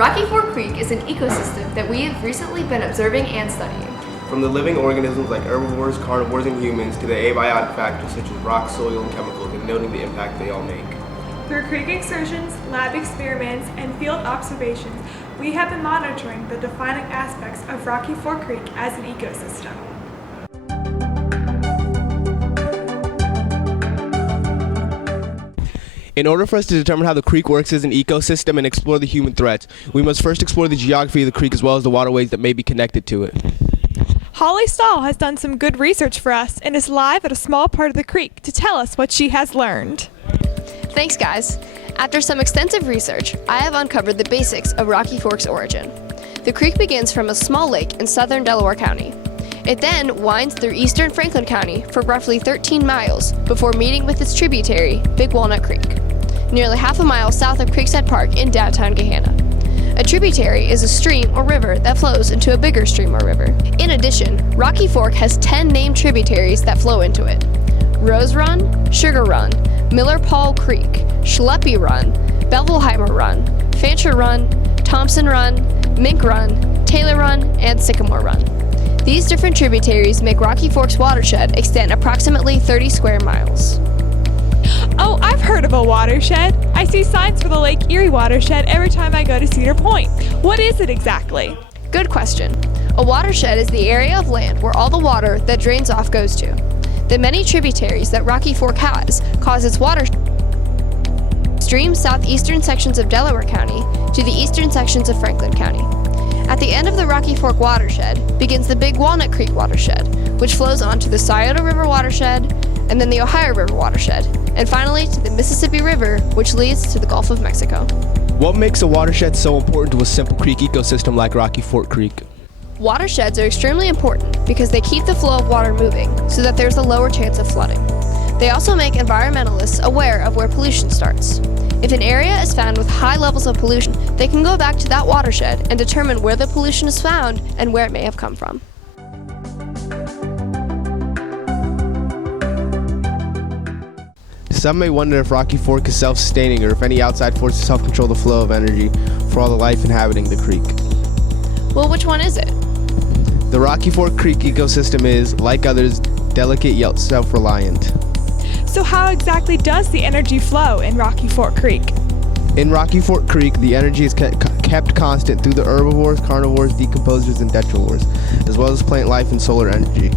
Rocky Fork Creek is an ecosystem that we have recently been observing and studying. From the living organisms like herbivores, carnivores, and humans to the abiotic factors such as rock, soil, and chemicals, and noting the impact they all make. Through creek excursions, lab experiments, and field observations, we have been monitoring the defining aspects of Rocky Fork Creek as an ecosystem. In order for us to determine how the creek works as an ecosystem and explore the human threats, we must first explore the geography of the creek as well as the waterways that may be connected to it. Holly Stahl has done some good research for us and is live at a small part of the creek to tell us what she has learned. Thanks, guys. After some extensive research, I have uncovered the basics of Rocky Fork's origin. The creek begins from a small lake in southern Delaware County. It then winds through eastern Franklin County for roughly 13 miles before meeting with its tributary, Big Walnut Creek, nearly half a mile south of Creekside Park in downtown Gahanna. A tributary is a stream or river that flows into a bigger stream or river. In addition, Rocky Fork has 10 named tributaries that flow into it: Rose Run, Sugar Run, Miller Paul Creek, Schleppy Run, Bevelheimer Run, Fancher Run, Thompson Run, Mink Run, Taylor Run, and Sycamore Run. These different tributaries make Rocky Fork's watershed extend approximately 30 square miles. Oh, I've heard of a watershed. I see signs for the Lake Erie watershed every time I go to Cedar Point. What is it exactly? Good question. A watershed is the area of land where all the water that drains off goes to. The many tributaries that Rocky Fork has cause its water stream southeastern sections of Delaware County to the eastern sections of Franklin County. At the end of the Rocky Fork watershed begins the Big Walnut Creek watershed, which flows onto the Scioto River watershed, and then the Ohio River watershed, and finally to the Mississippi River, which leads to the Gulf of Mexico. What makes a watershed so important to a simple creek ecosystem like Rocky Fork Creek? Watersheds are extremely important because they keep the flow of water moving so that there's a lower chance of flooding. They also make environmentalists aware of where pollution starts. If an area is found with high levels of pollution, they can go back to that watershed and determine where the pollution is found and where it may have come from. Some may wonder if Rocky Fork is self-sustaining or if any outside forces help control the flow of energy for all the life inhabiting the creek. Well, which one is it? The Rocky Fork Creek ecosystem is, like others, delicate yet self-reliant. So how exactly does the energy flow in Rocky Fork Creek? In Rocky Fork Creek, the energy is kept constant through the herbivores, carnivores, decomposers, and detrivores, as well as plant life and solar energy.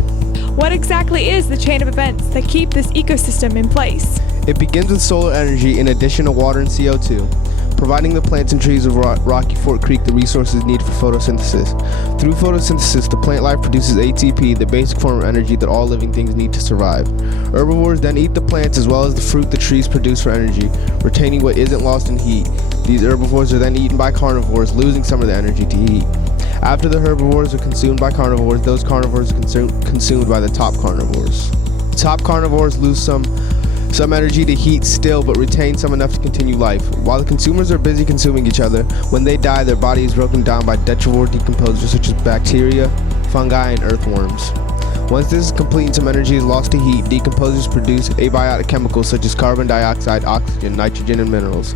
What exactly is the chain of events that keep this ecosystem in place? It begins with solar energy in addition to water and CO2, providing the plants and trees of Rocky Fork Creek the resources needed for photosynthesis. Through photosynthesis, the plant life produces ATP, the basic form of energy that all living things need to survive. Herbivores then eat the plants as well as the fruit the trees produce for energy, retaining what isn't lost in heat. These herbivores are then eaten by carnivores, losing some of the energy to eat. After the herbivores are consumed by carnivores, those carnivores are consumed by the top carnivores. Top carnivores lose some energy to heat still, but retain some enough to continue life. While the consumers are busy consuming each other, when they die, their body is broken down by detrivore decomposers such as bacteria, fungi, and earthworms. Once this is complete and some energy is lost to heat, decomposers produce abiotic chemicals such as carbon dioxide, oxygen, nitrogen, and minerals.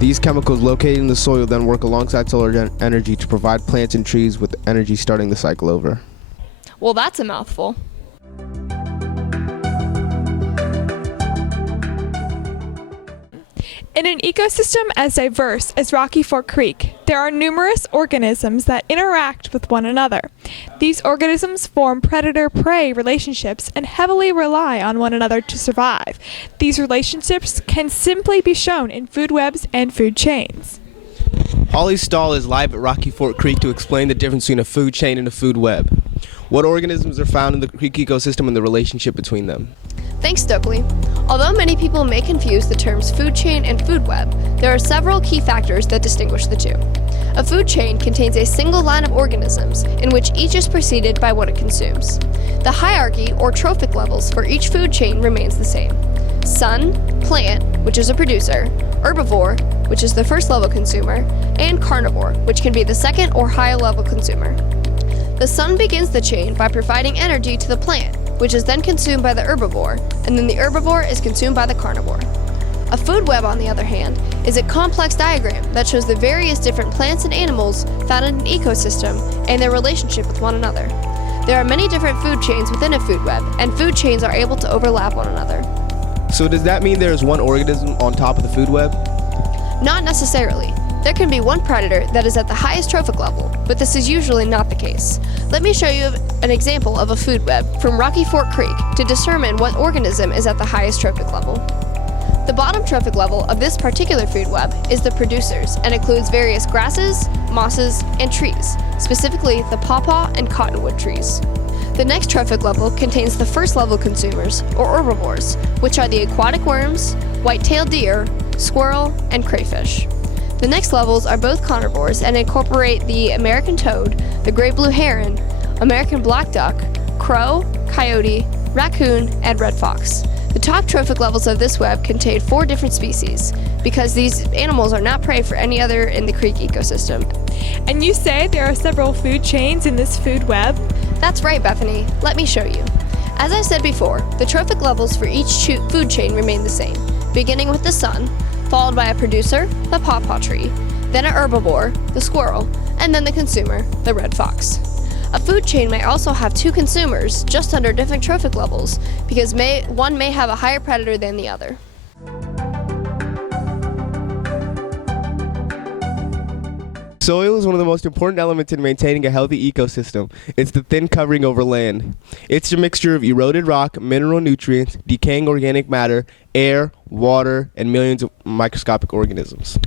These chemicals located in the soil then work alongside solar energy to provide plants and trees with energy, starting the cycle over. Well, that's a mouthful. In an ecosystem as diverse as Rocky Fork Creek, there are numerous organisms that interact with one another. These organisms form predator-prey relationships and heavily rely on one another to survive. These relationships can simply be shown in food webs and food chains. Holly Stahl is live at Rocky Fork Creek to explain the difference between a food chain and a food web. What organisms are found in the creek ecosystem and the relationship between them? Thanks, Stokely. Although many people may confuse the terms food chain and food web, there are several key factors that distinguish the two. A food chain contains a single line of organisms in which each is preceded by what it consumes. The hierarchy or trophic levels for each food chain remains the same. Sun, plant, which is a producer, herbivore, which is the first level consumer, and carnivore, which can be the second or higher level consumer. The sun begins the chain by providing energy to the plant, which is then consumed by the herbivore, and then the herbivore is consumed by the carnivore. A food web, on the other hand, is a complex diagram that shows the various different plants and animals found in an ecosystem and their relationship with one another. There are many different food chains within a food web, and food chains are able to overlap one another. So does that mean there is one organism on top of the food web? Not necessarily. There can be one predator that is at the highest trophic level, but this is usually not the case. Let me show you an example of a food web from Rocky Fork Creek to determine what organism is at the highest trophic level. The bottom trophic level of this particular food web is the producers and includes various grasses, mosses, and trees, specifically the pawpaw and cottonwood trees. The next trophic level contains the first level consumers, or herbivores, which are the aquatic worms, white-tailed deer, squirrel, and crayfish. The next levels are both carnivores and incorporate the American toad, the gray-blue heron, American black duck, crow, coyote, raccoon, and red fox. The top trophic levels of this web contain 4 different species, because these animals are not prey for any other in the creek ecosystem. And you say there are several food chains in this food web? That's right, Bethany. Let me show you. As I said before, the trophic levels for each food chain remain the same, beginning with the sun, followed by a producer, the pawpaw tree, then an herbivore, the squirrel, and then the consumer, the red fox. A food chain may also have 2 consumers just under different trophic levels, because one may have a higher predator than the other. Soil is one of the most important elements in maintaining a healthy ecosystem. It's the thin covering over land. It's a mixture of eroded rock, mineral nutrients, decaying organic matter, air, water, and millions of microscopic organisms.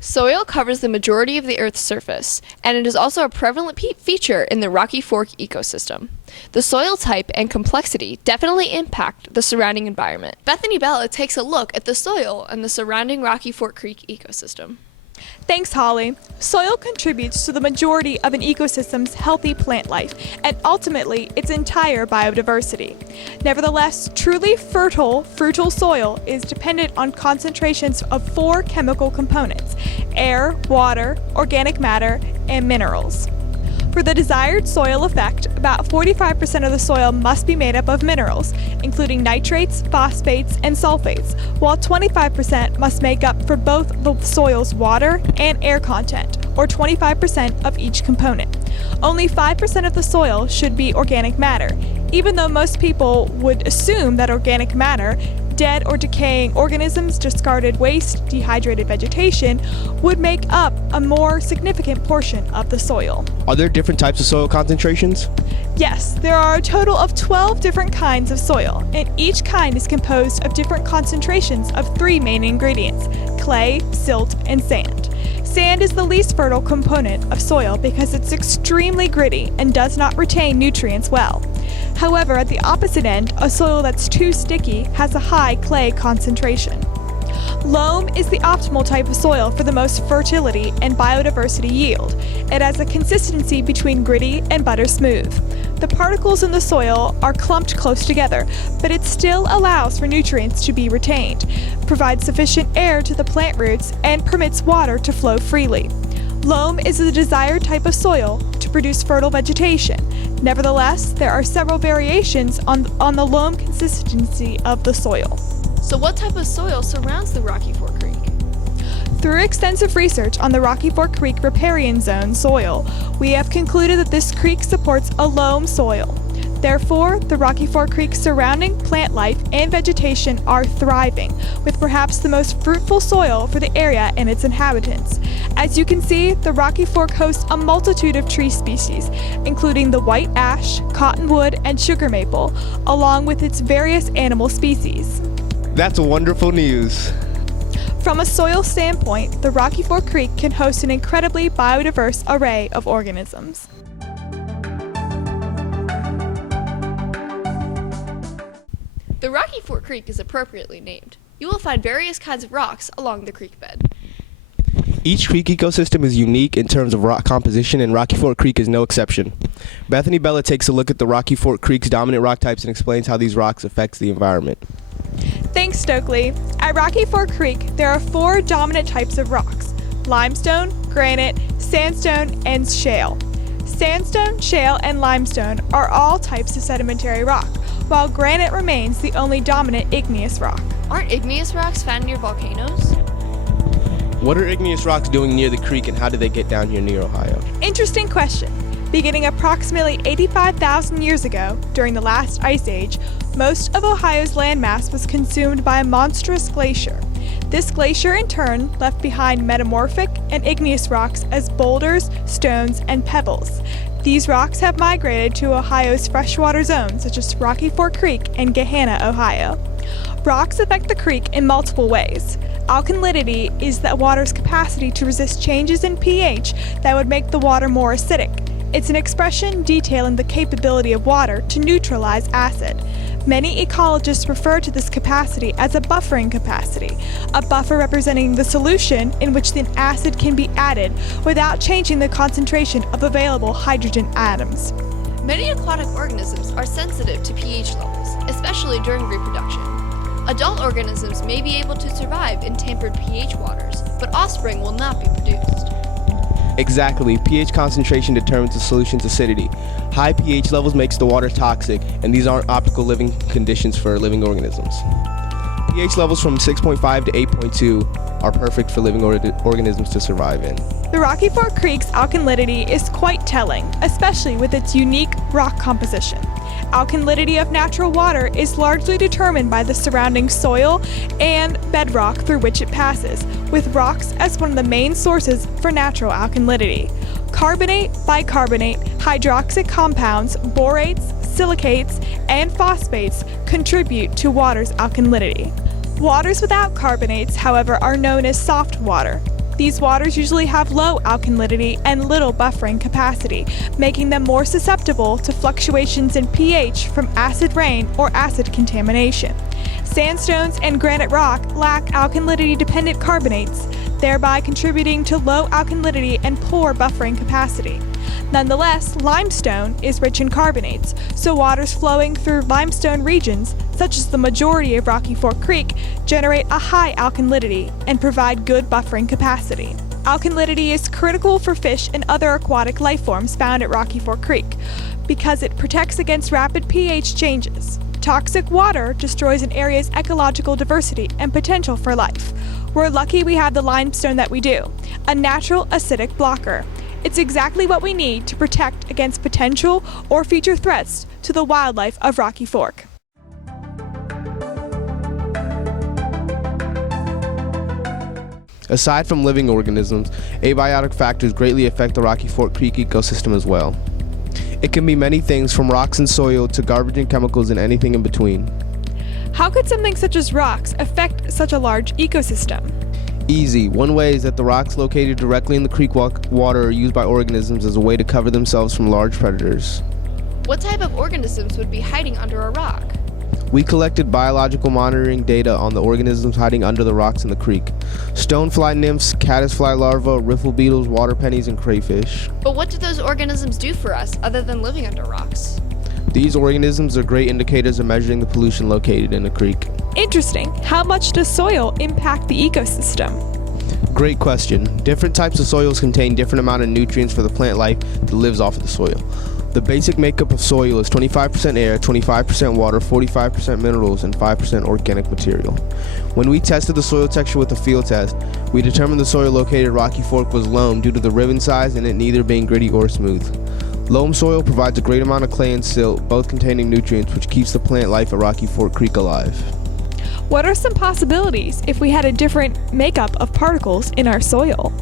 Soil covers the majority of the Earth's surface, and it is also a prevalent feature in the Rocky Fork ecosystem. The soil type and complexity definitely impact the surrounding environment. Bethany Bella takes a look at the soil and the surrounding Rocky Fork Creek ecosystem. Thanks, Holly. Soil contributes to the majority of an ecosystem's healthy plant life and ultimately its entire biodiversity. Nevertheless, truly fertile soil is dependent on concentrations of 4 chemical components: air, water, organic matter, and minerals. For the desired soil effect, about 45% of the soil must be made up of minerals, including nitrates, phosphates, and sulfates, while 25% must make up for both the soil's water and air content, or 25% of each component. Only 5% of the soil should be organic matter, even though most people would assume that organic matter, dead or decaying organisms, discarded waste, dehydrated vegetation, would make up a more significant portion of the soil. Are there different types of soil concentrations? Yes, there are a total of 12 different kinds of soil, and each kind is composed of different concentrations of 3 main ingredients: clay, silt, and sand. Sand is the least fertile component of soil because it's extremely gritty and does not retain nutrients well. However, at the opposite end, a soil that's too sticky has a high clay concentration. Loam is the optimal type of soil for the most fertility and biodiversity yield. It has a consistency between gritty and butter smooth. The particles in the soil are clumped close together, but it still allows for nutrients to be retained, provides sufficient air to the plant roots, and permits water to flow freely. Loam is the desired type of soil to produce fertile vegetation. Nevertheless, there are several variations on the loam consistency of the soil. So what type of soil surrounds the Rocky Fork Creek? Through extensive research on the Rocky Fork Creek riparian zone soil, we have concluded that this creek supports a loam soil. Therefore, the Rocky Fork Creek's surrounding plant life and vegetation are thriving, with perhaps the most fruitful soil for the area and its inhabitants. As you can see, the Rocky Fork hosts a multitude of tree species, including the white ash, cottonwood, and sugar maple, along with its various animal species. That's wonderful news. From a soil standpoint, the Rocky Fork Creek can host an incredibly biodiverse array of organisms. The Rocky Fork Creek is appropriately named. You will find various kinds of rocks along the creek bed. Each creek ecosystem is unique in terms of rock composition, and Rocky Fork Creek is no exception. Bethany Bella takes a look at the Rocky Fork Creek's dominant rock types and explains how these rocks affect the environment. Thanks, Stokely. At Rocky Fork Creek, there are 4 dominant types of rocks: limestone, granite, sandstone, and shale. Sandstone, shale, and limestone are all types of sedimentary rock, while granite remains the only dominant igneous rock. Aren't igneous rocks found near volcanoes? What are igneous rocks doing near the creek, and how did they get down here near Ohio? Interesting question. Beginning approximately 85,000 years ago, during the last ice age, most of Ohio's landmass was consumed by a monstrous glacier. This glacier, in turn, left behind metamorphic and igneous rocks as boulders, stones, and pebbles. These rocks have migrated to Ohio's freshwater zones, such as Rocky Fork Creek and Gahanna, Ohio. Rocks affect the creek in multiple ways. Alkalinity is the water's capacity to resist changes in pH that would make the water more acidic. It's an expression detailing the capability of water to neutralize acid. Many ecologists refer to this capacity as a buffering capacity, a buffer representing the solution in which the acid can be added without changing the concentration of available hydrogen atoms. Many aquatic organisms are sensitive to pH levels, especially during reproduction. Adult organisms may be able to survive in tempered pH waters, but offspring will not be produced. Exactly. pH concentration determines the solution's acidity. High pH levels makes the water toxic, and these aren't optimal living conditions for living organisms. pH levels from 6.5 to 8.2 are perfect for living organisms to survive in. The Rocky Fork Creek's alkalinity is quite telling, especially with its unique rock composition. Alkalinity of natural water is largely determined by the surrounding soil and bedrock through which it passes, with rocks as one of the main sources for natural alkalinity. Carbonate, bicarbonate, hydroxic compounds, borates, silicates, and phosphates contribute to water's alkalinity. Waters without carbonates, however, are known as soft water. These waters usually have low alkalinity and little buffering capacity, making them more susceptible to fluctuations in pH from acid rain or acid contamination. Sandstones and granite rock lack alkalinity-dependent carbonates, thereby contributing to low alkalinity and poor buffering capacity. Nonetheless, limestone is rich in carbonates, so waters flowing through limestone regions, such as the majority of Rocky Fork Creek, generate a high alkalinity and provide good buffering capacity. Alkalinity is critical for fish and other aquatic life forms found at Rocky Fork Creek because it protects against rapid pH changes. Toxic water destroys an area's ecological diversity and potential for life. We're lucky we have the limestone that we do, a natural acidic blocker. It's exactly what we need to protect against potential or future threats to the wildlife of Rocky Fork. Aside from living organisms, abiotic factors greatly affect the Rocky Fork Creek ecosystem as well. It can be many things, from rocks and soil to garbage and chemicals and anything in between. How could something such as rocks affect such a large ecosystem? Easy. One way is that the rocks located directly in the creek water are used by organisms as a way to cover themselves from large predators. What type of organisms would be hiding under a rock? We collected biological monitoring data on the organisms hiding under the rocks in the creek. Stonefly nymphs, caddisfly larvae, riffle beetles, water pennies, and crayfish. But what do those organisms do for us other than living under rocks? These organisms are great indicators of measuring the pollution located in the creek. Interesting. How much does soil impact the ecosystem? Great question. Different types of soils contain different amount of nutrients for the plant life that lives off of the soil. The basic makeup of soil is 25% air, 25% water, 45% minerals, and 5% organic material. When we tested the soil texture with a field test, we determined the soil located at Rocky Fork was loam due to the ribbon size and it neither being gritty or smooth. Loam soil provides a great amount of clay and silt, both containing nutrients, which keeps the plant life at Rocky Fork Creek alive. What are some possibilities if we had a different makeup of particles in our soil?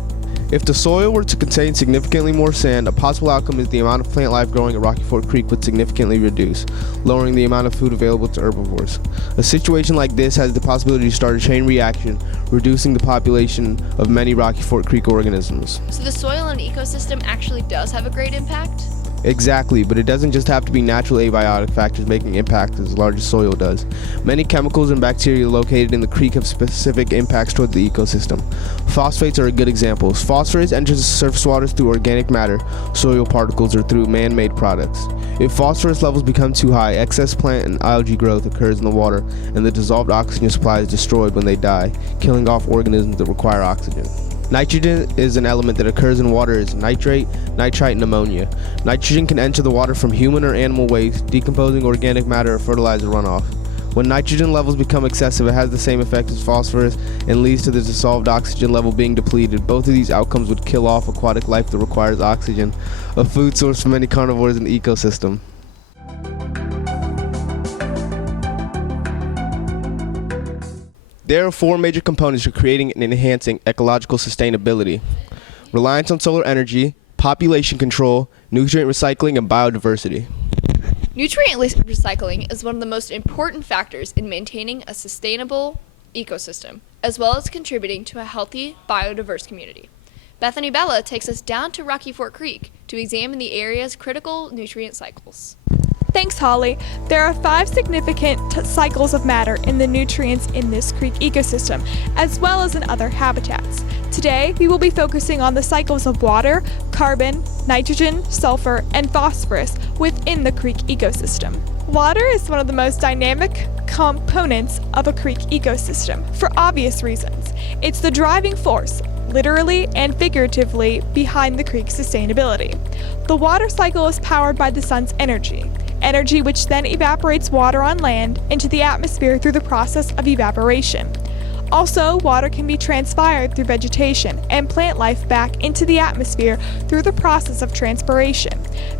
If the soil were to contain significantly more sand, a possible outcome is the amount of plant life growing at Rocky Fork Creek would significantly reduce, lowering the amount of food available to herbivores. A situation like this has the possibility to start a chain reaction, reducing the population of many Rocky Fork Creek organisms. So the soil and ecosystem actually does have a great impact? Exactly, but it doesn't just have to be natural abiotic factors making impact as large as soil does. Many chemicals and bacteria located in the creek have specific impacts toward the ecosystem. Phosphates are a good example. Phosphorus enters the surface waters through organic matter, soil particles, or through man-made products. If phosphorus levels become too high, excess plant and algae growth occurs in the water, and the dissolved oxygen supply is destroyed when they die, killing off organisms that require oxygen. Nitrogen is an element that occurs in water as nitrate, nitrite, and ammonia. Nitrogen can enter the water from human or animal waste, decomposing organic matter or fertilizer runoff. When nitrogen levels become excessive, it has the same effect as phosphorus and leads to the dissolved oxygen level being depleted. Both of these outcomes would kill off aquatic life that requires oxygen, a food source for many carnivores in the ecosystem. There are 4 major components for creating and enhancing ecological sustainability: reliance on solar energy, population control, nutrient recycling, and biodiversity. Nutrient recycling is one of the most important factors in maintaining a sustainable ecosystem, as well as contributing to a healthy, biodiverse community. Bethany Bella takes us down to Rocky Fork Creek to examine the area's critical nutrient cycles. Thanks, Holly. There are 5 significant cycles of matter in the nutrients in this creek ecosystem, as well as in other habitats. Today, we will be focusing on the cycles of water, carbon, nitrogen, sulfur, and phosphorus within the creek ecosystem. Water is one of the most dynamic components of a creek ecosystem for obvious reasons. It's the driving force, literally and figuratively, behind the creek's sustainability. The water cycle is powered by the sun's energy which then evaporates water on land into the atmosphere through the process of evaporation. Also, water can be transpired through vegetation and plant life back into the atmosphere through the process of transpiration.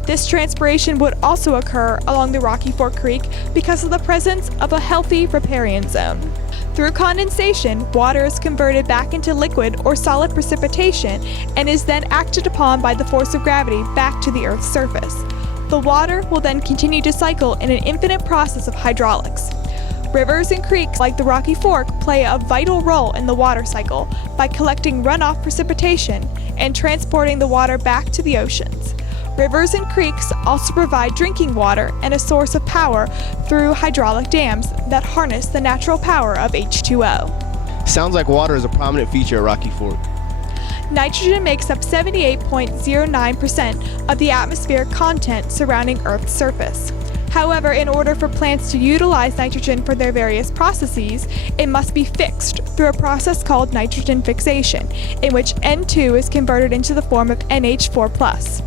This transpiration would also occur along the Rocky Fork Creek because of the presence of a healthy riparian zone. Through condensation, water is converted back into liquid or solid precipitation and is then acted upon by the force of gravity back to the Earth's surface. The water will then continue to cycle in an infinite process of hydraulics. Rivers and creeks like the Rocky Fork play a vital role in the water cycle by collecting runoff precipitation and transporting the water back to the oceans. Rivers and creeks also provide drinking water and a source of power through hydraulic dams that harness the natural power of H2O. Sounds like water is a prominent feature at Rocky Fork. Nitrogen makes up 78.09% of the atmospheric content surrounding Earth's surface. However, in order for plants to utilize nitrogen for their various processes, it must be fixed through a process called nitrogen fixation, in which N2 is converted into the form of NH4+.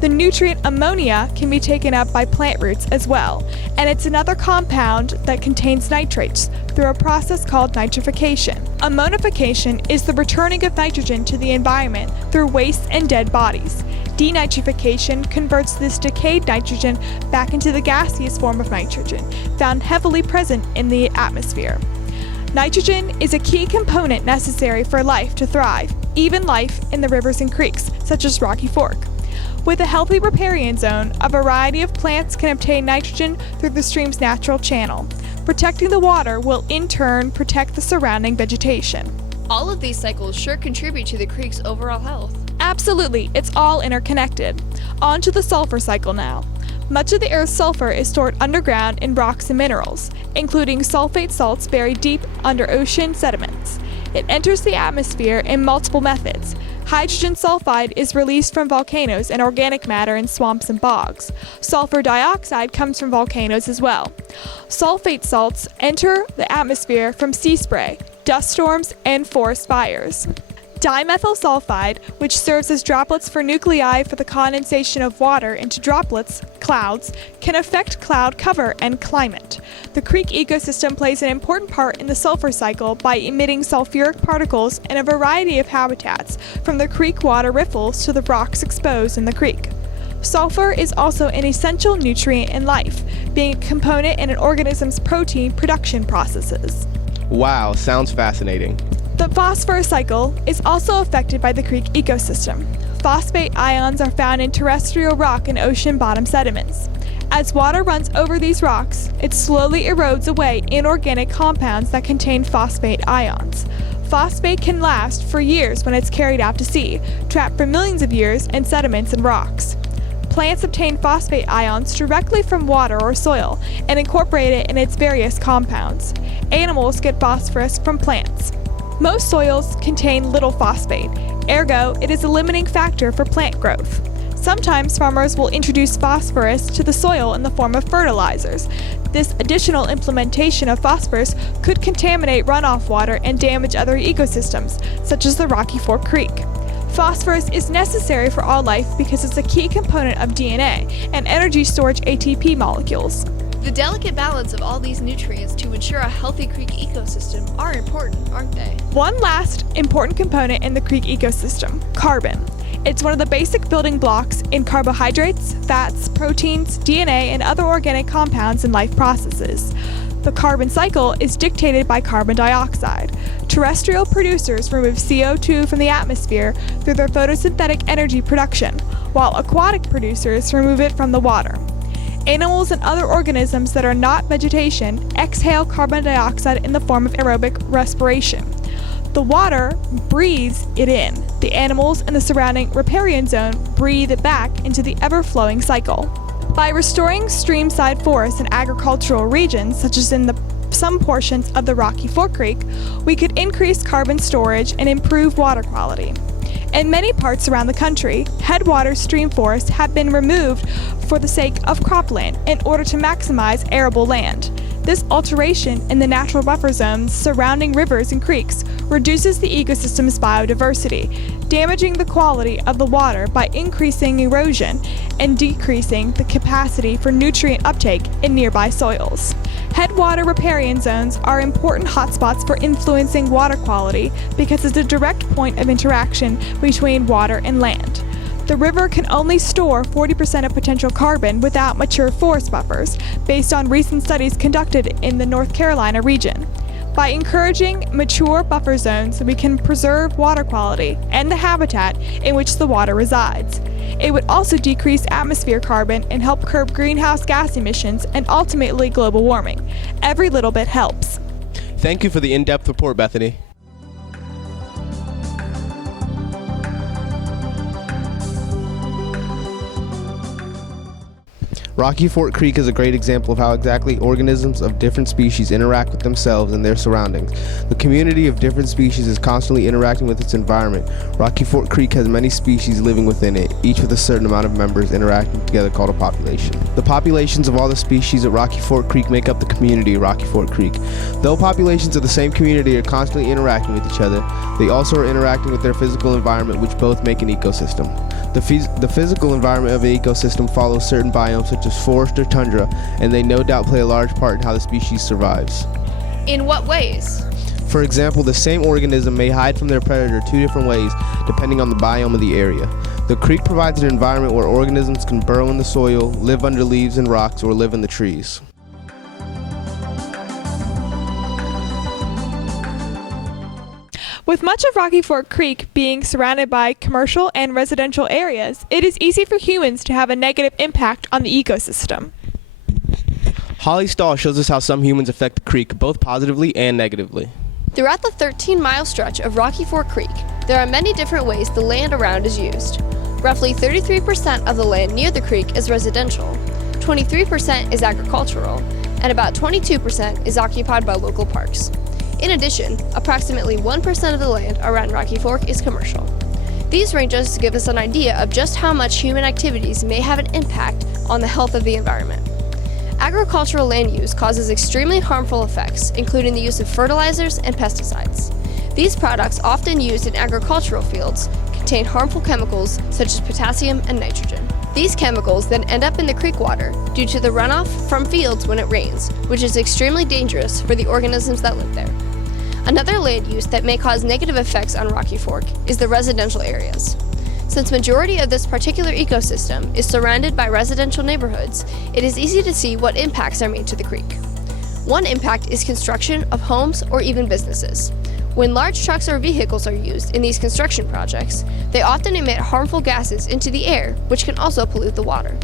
The nutrient ammonia can be taken up by plant roots as well, and it's another compound that contains nitrates through a process called nitrification. Ammonification is the returning of nitrogen to the environment through waste and dead bodies. Denitrification converts this decayed nitrogen back into the gaseous form of nitrogen, found heavily present in the atmosphere. Nitrogen is a key component necessary for life to thrive, even life in the rivers and creeks, such as Rocky Fork. With a healthy riparian zone, a variety of plants can obtain nitrogen through the stream's natural channel. Protecting the water will in turn protect the surrounding vegetation. All of these cycles sure contribute to the creek's overall health. Absolutely, it's all interconnected. On to the sulfur cycle now. Much of the Earth's sulfur is stored underground in rocks and minerals, including sulfate salts buried deep under ocean sediments. It enters the atmosphere in multiple methods. Hydrogen sulfide is released from volcanoes and organic matter in swamps and bogs. Sulfur dioxide comes from volcanoes as well. Sulfate salts enter the atmosphere from sea spray, dust storms, and forest fires. Dimethyl sulfide, which serves as droplets for nuclei for the condensation of water into droplets, clouds, can affect cloud cover and climate. The creek ecosystem plays an important part in the sulfur cycle by emitting sulfuric particles in a variety of habitats, from the creek water riffles to the rocks exposed in the creek. Sulfur is also an essential nutrient in life, being a component in an organism's protein production processes. Wow, sounds fascinating. The phosphorus cycle is also affected by the creek ecosystem. Phosphate ions are found in terrestrial rock and ocean bottom sediments. As water runs over these rocks, it slowly erodes away inorganic compounds that contain phosphate ions. Phosphate can last for years when it's carried out to sea, trapped for millions of years in sediments and rocks. Plants obtain phosphate ions directly from water or soil and incorporate it in its various compounds. Animals get phosphorus from plants. Most soils contain little phosphate, ergo it is a limiting factor for plant growth. Sometimes farmers will introduce phosphorus to the soil in the form of fertilizers. This additional implementation of phosphorus could contaminate runoff water and damage other ecosystems, such as the Rocky Fork Creek. Phosphorus is necessary for all life because it's a key component of DNA and energy storage ATP molecules. The delicate balance of all these nutrients to ensure a healthy creek ecosystem are important, aren't they? One last important component in the creek ecosystem, carbon. It's one of the basic building blocks in carbohydrates, fats, proteins, DNA, and other organic compounds in life processes. The carbon cycle is dictated by carbon dioxide. Terrestrial producers remove CO2 from the atmosphere through their photosynthetic energy production, while aquatic producers remove it from the water. Animals and other organisms that are not vegetation exhale carbon dioxide in the form of aerobic respiration. The water breathes it in. The animals in the surrounding riparian zone breathe it back into the ever-flowing cycle. By restoring streamside forests in agricultural regions, such as in some portions of the Rocky Fork Creek, we could increase carbon storage and improve water quality. In many parts around the country, headwater stream forests have been removed for the sake of cropland in order to maximize arable land. This alteration in the natural buffer zones surrounding rivers and creeks reduces the ecosystem's biodiversity, damaging the quality of the water by increasing erosion and decreasing the capacity for nutrient uptake in nearby soils. Headwater riparian zones are important hotspots for influencing water quality because it's a direct point of interaction between water and land. The river can only store 40% of potential carbon without mature forest buffers, based on recent studies conducted in the North Carolina region. By encouraging mature buffer zones, we can preserve water quality and the habitat in which the water resides. It would also decrease atmosphere carbon and help curb greenhouse gas emissions and ultimately global warming. Every little bit helps. Thank you for the in-depth report, Bethany. Rocky Fork Creek is a great example of how exactly organisms of different species interact with themselves and their surroundings. The community of different species is constantly interacting with its environment. Rocky Fork Creek has many species living within it, each with a certain amount of members interacting together called a population. The populations of all the species at Rocky Fork Creek make up the community of Rocky Fork Creek. Though populations of the same community are constantly interacting with each other, they also are interacting with their physical environment, which both make an ecosystem. The physical environment of an ecosystem follows certain biomes such as forest or tundra, and they no doubt play a large part in how the species survives. In what ways? For example, the same organism may hide from their predator two different ways depending on the biome of the area. The creek provides an environment where organisms can burrow in the soil, live under leaves and rocks, or live in the trees. With much of Rocky Fork Creek being surrounded by commercial and residential areas, it is easy for humans to have a negative impact on the ecosystem. Holly Stahl shows us how some humans affect the creek, both positively and negatively. Throughout the 13-mile stretch of Rocky Fork Creek, there are many different ways the land around is used. Roughly 33% of the land near the creek is residential, 23% is agricultural, and about 22% is occupied by local parks. In addition, approximately 1% of the land around Rocky Fork is commercial. These ranges give us an idea of just how much human activities may have an impact on the health of the environment. Agricultural land use causes extremely harmful effects, including the use of fertilizers and pesticides. These products, often used in agricultural fields, contain harmful chemicals such as potassium and nitrogen. These chemicals then end up in the creek water due to the runoff from fields when it rains, which is extremely dangerous for the organisms that live there. Another land use that may cause negative effects on Rocky Fork is the residential areas. Since majority of this particular ecosystem is surrounded by residential neighborhoods, it is easy to see what impacts are made to the creek. One impact is construction of homes or even businesses. When large trucks or vehicles are used in these construction projects, they often emit harmful gases into the air, which can also pollute the water.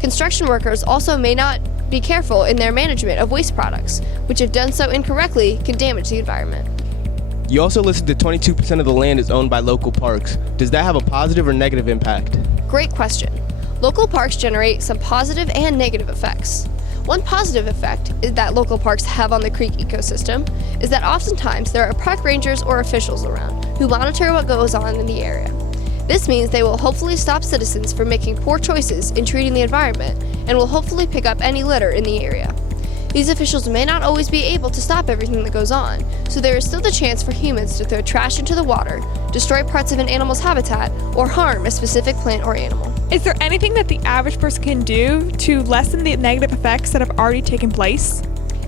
Construction workers also may not be careful in their management of waste products, which if done so incorrectly can damage the environment. You also listed that 22% of the land is owned by local parks. Does that have a positive or negative impact? Great question. Local parks generate some positive and negative effects. One positive effect that local parks have on the creek ecosystem is that oftentimes there are park rangers or officials around who monitor what goes on in the area. This means they will hopefully stop citizens from making poor choices in treating the environment and will hopefully pick up any litter in the area. These officials may not always be able to stop everything that goes on, so there is still the chance for humans to throw trash into the water, destroy parts of an animal's habitat, or harm a specific plant or animal. Is there anything that the average person can do to lessen the negative effects that have already taken place?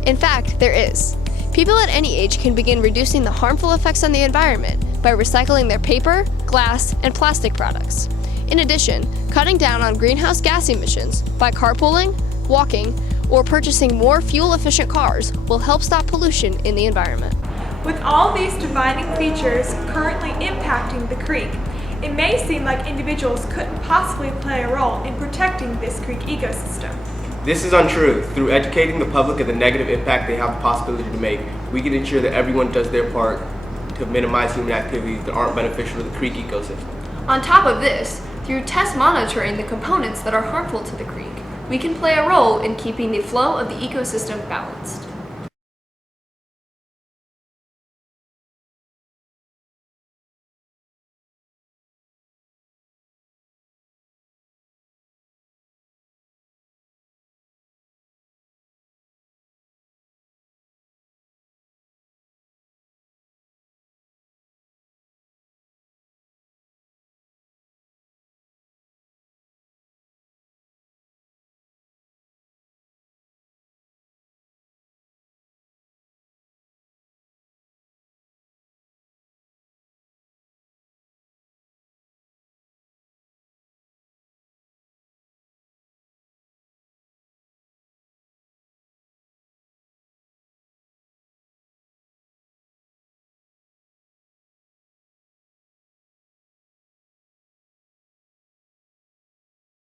In fact, there is. People at any age can begin reducing the harmful effects on the environment by recycling their paper, glass, and plastic products. In addition, cutting down on greenhouse gas emissions by carpooling, walking, or purchasing more fuel-efficient cars will help stop pollution in the environment. With all these defining features currently impacting the creek, it may seem like individuals couldn't possibly play a role in protecting this creek ecosystem. This is untrue. Through educating the public of the negative impact they have the possibility to make, we can ensure that everyone does their part to minimize human activities that aren't beneficial to the creek ecosystem. On top of this, through test monitoring the components that are harmful to the creek, we can play a role in keeping the flow of the ecosystem balanced.